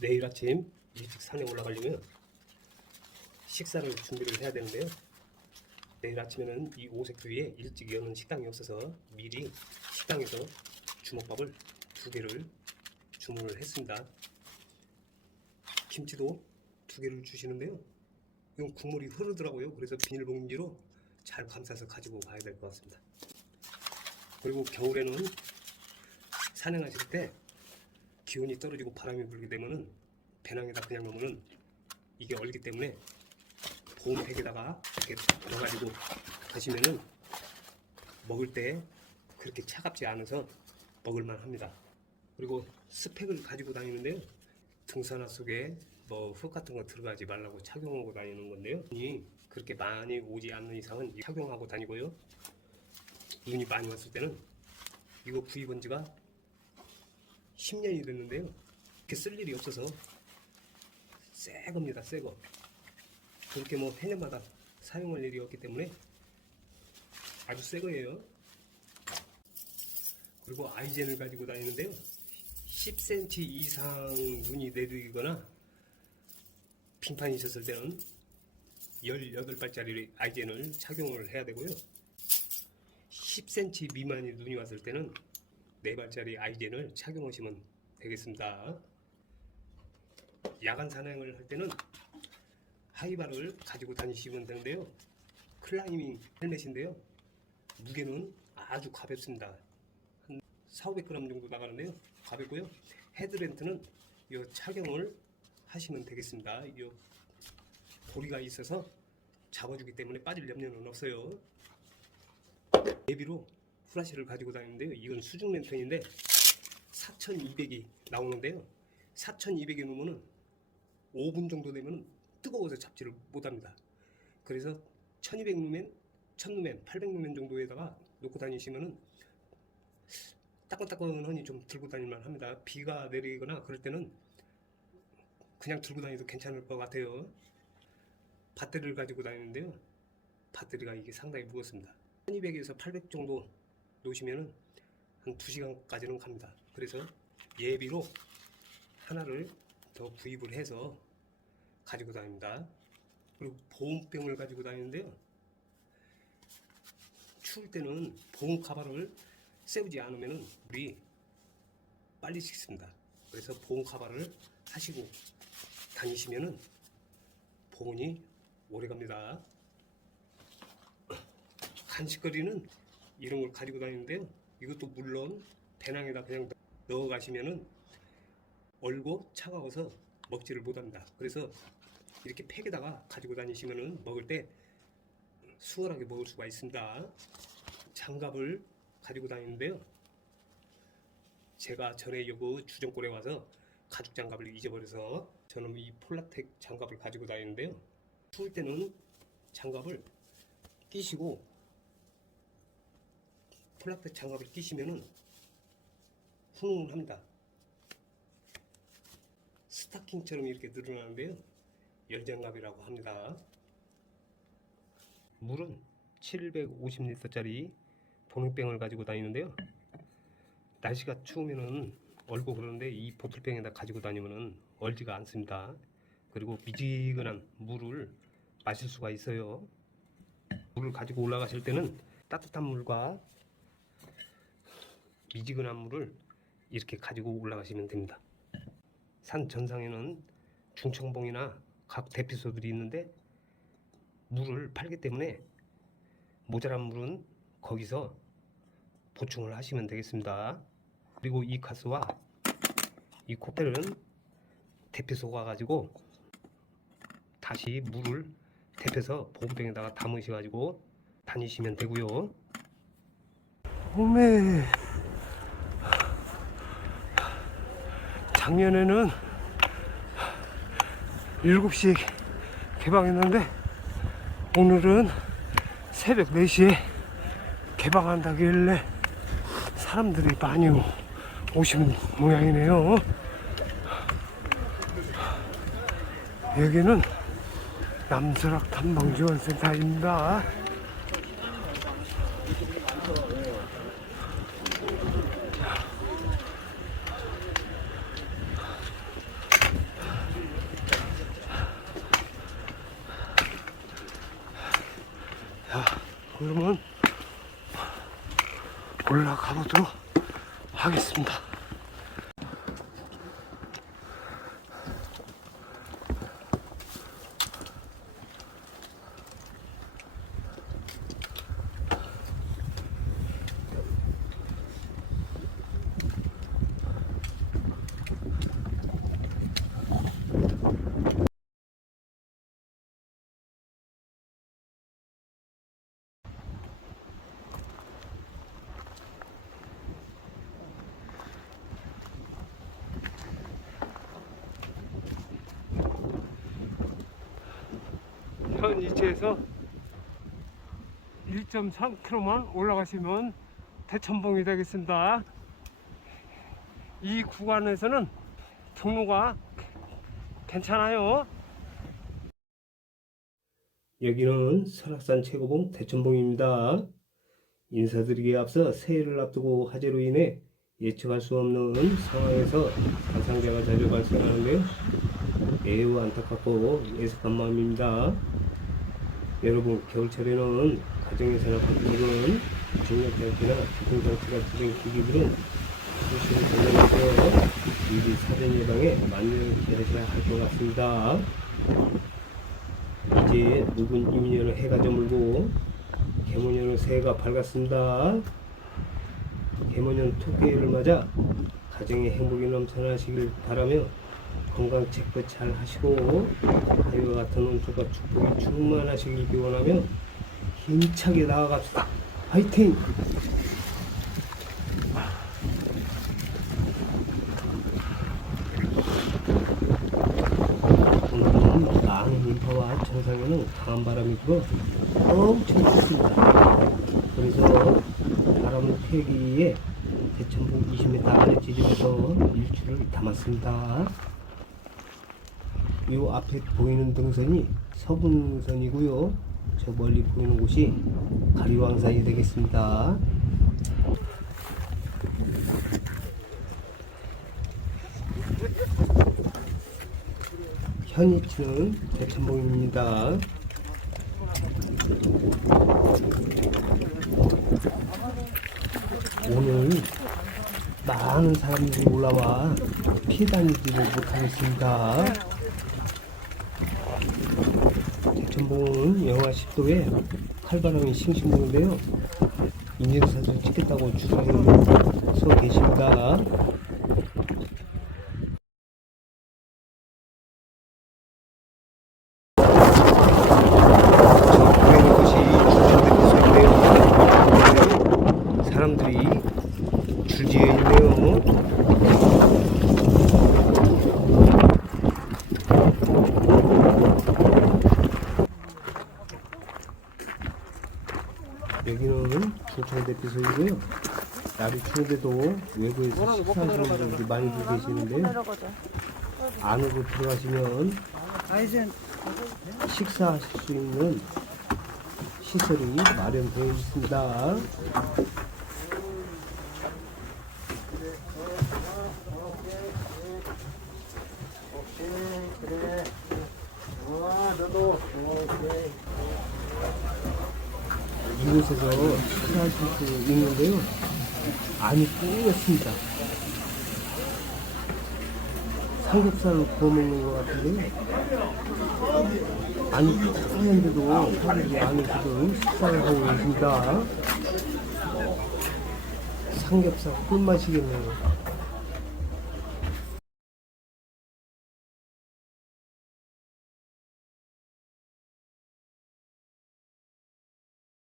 내일 아침 일찍 산에 올라가려면 식사를 준비를 해야 되는데요. 내일 아침에는 이 오색도위에 일찍 여는 식당이 없어서 미리 식당에서 주먹밥을 2개를 주문을 했습니다. 김치도 2개를 주시는데요. 이건 국물이 흐르더라고요. 그래서 비닐봉지로 잘 감싸서 가지고 가야 될 것 같습니다. 그리고 겨울에는 산행하실 때 기온이 떨어지고 바람이 불게 되면은 배낭에다 그냥 넣으면은 이게 얼기 때문에 보온팩에다가 이렇게 넣어가지고 가시면은 먹을 때 그렇게 차갑지 않아서 먹을만 합니다. 그리고 스펙을 가지고 다니는데요. 등산화 속에 뭐 흙 같은 거 들어가지 말라고 착용하고 다니는 건데요. 눈이 그렇게 많이 오지 않는 이상은 착용하고 다니고요. 눈이 많이 왔을 때는 이거 구입한 지가 10년이 됐는데요. 이렇게 쓸 일이 없어서 새 겁니다. 새 거. 그렇게 뭐 해년마다 사용할 일이 없기 때문에 아주 새 거예요. 그리고 아이젠을 가지고 다니는데요. 10cm 이상 눈이 내리거나 빙판이 있었을 때는 18발짜리 아이젠을 착용을 해야 되고요. 10cm 미만의 눈이 왔을 때는 4발짜리 아이젠을 착용하시면 되겠습니다. 야간 산행을 할 때는 하이바를 가지고 다니시면 되는데요. 클라이밍 헬멧인데요. 무게는 아주 가볍습니다. 한 400~500g 정도 나가는데요. 가볍고요. 헤드램프는 이 착용을 하시면 되겠습니다. 이 고리가 있어서 잡아주기 때문에 빠질 염려는 없어요. 예비로 후라시를 가지고 다니는데요. 이건 수중 랜턴인데 4200이 나오는데요. 4200에 놓으면 5분 정도 되면 뜨거워서 잡지를 못합니다. 그래서 1200루멘, 1000루멘, 800루멘 정도에다가 놓고 다니시면은 따끈따끈하니 좀 들고 다닐만 합니다. 비가 내리거나 그럴 때는 그냥 들고 다니도 괜찮을 것 같아요. 배터리를 가지고 다니는데요. 배터리가 이게 상당히 무겁습니다. 1200에서 800 정도 놓으시면은 한 2시간까지는 갑니다. 그래서 예비로 하나를 더 구입을 해서 가지고 다닙니다. 그리고 보온병을 가지고 다니는데요. 추울 때는 보온 카바를 세우지 않으면 물이 빨리 식습니다. 그래서 보온 카바를 하시고 다니시면은 보온이 오래 갑니다. 간식거리는 이런 걸 가지고 다니는데요. 이것도 물론 배낭에다 그냥 넣어 가시면은 얼고 차가워서 먹지를 못합니다. 그래서 이렇게 팩에다가 가지고 다니시면은 먹을 때 수월하게 먹을 수가 있습니다. 장갑을 가지고 다니는데요. 제가 전에 여기 주정골에 와서 가죽 장갑을 잊어버려서 저는 이 폴라텍 장갑을 가지고 다니는데요. 추울 때는 장갑을 끼시고 폴라텍 장갑을 끼시면은 훈훈합니다. 스타킹처럼 이렇게 늘어나는데요. 열장갑이라고 합니다. 물은 750리터짜리 보냉병을 가지고 다니는데요. 날씨가 추우면은 얼고 그러는데 이 보틀병에다 가지고 다니면은 얼지가 않습니다. 그리고 미지근한 물을 마실 수가 있어요. 물을 가지고 올라가실 때는 따뜻한 물과 미지근한 물을 이렇게 가지고 올라가시면 됩니다. 산 전상에는 중청봉이나 각 대피소들이 있는데 물을 팔기 때문에 모자란 물은 거기서 보충을 하시면 되겠습니다. 그리고 이 가스와 이 코펠은 대피소 가가지고 다시 물을 대표서 보온병에다가 담으셔가지고 다니시면 되고요. 오메, 작년에는 7시에 개방했는데 오늘은 새벽 4시에 개방한다길래 사람들이 많이 오시는 모양이네요. 여기는 남설악 탐방지원센터입니다. 그러면 올라가 보도록 하겠습니다. 현 위치에서 1.3km만 올라가시면 대천봉이 되겠습니다. 이 구간에서는 경로가 괜찮아요. 여기는 설악산 최고봉 대천봉입니다. 인사드리기에 앞서 새해를 앞두고 화재로 인해 예측할 수 없는 상황에서 사상자가 자주 발생하는데요. 매우 안타깝고 애석한 마음입니다. 여러분, 겨울철에는 가정에서나 밖으로는 중력장치나 교통장치 같은 기기들은 수시로 점검해서 미리 사전 예방에 만전을 기하셔야 할 것 같습니다. 이제 묵은 이민년의 해가 저물고 개모년의 새해가 밝았습니다. 개모년 토끼를 맞아 가정의 행복이 넘쳐나시길 바라며 건강 체크 잘 하시고 하늘과 같은 온통과 축복이 충만하시길 기원하며 힘차게 나아갑시다. 화이팅! 오늘은 많은 인파와 정상에는 강한 바람이 불어 엄청 춥습니다. 그래서 바람을 피하기에 대천봉 20m 아래 지점에서 일출을 담았습니다. 이 앞에 보이는 등선이 서분선이고요. 저 멀리 보이는 곳이 가리왕산이 되겠습니다. 현 위치는 대천봉입니다. 오늘 많은 사람들이 올라와 피해 다니지를 못하겠습니다. 대천봉은 영하 10도에 칼바람이 싱싱 부는데요. 인증사진 찍겠다고 주장해서 계십니다. 사람들이 줄지어 있네요. 여기는 충청대피소이고요. 날이 추운데도 외부에서 식사하시는 분들이 많이 계시는데요. 안으로 들어가시면 식사하실 수 있는 시설이 마련되어 있습니다. 이곳에서 식사하실 수 있는데요. 안이 뿌옇습니다. 삼겹살을 구워 먹는 것 같은데 안이 뿌옇는데도 사람들이 안에서도 식사를 하고 계십니다. 삼겹살 꿀맛이겠네요.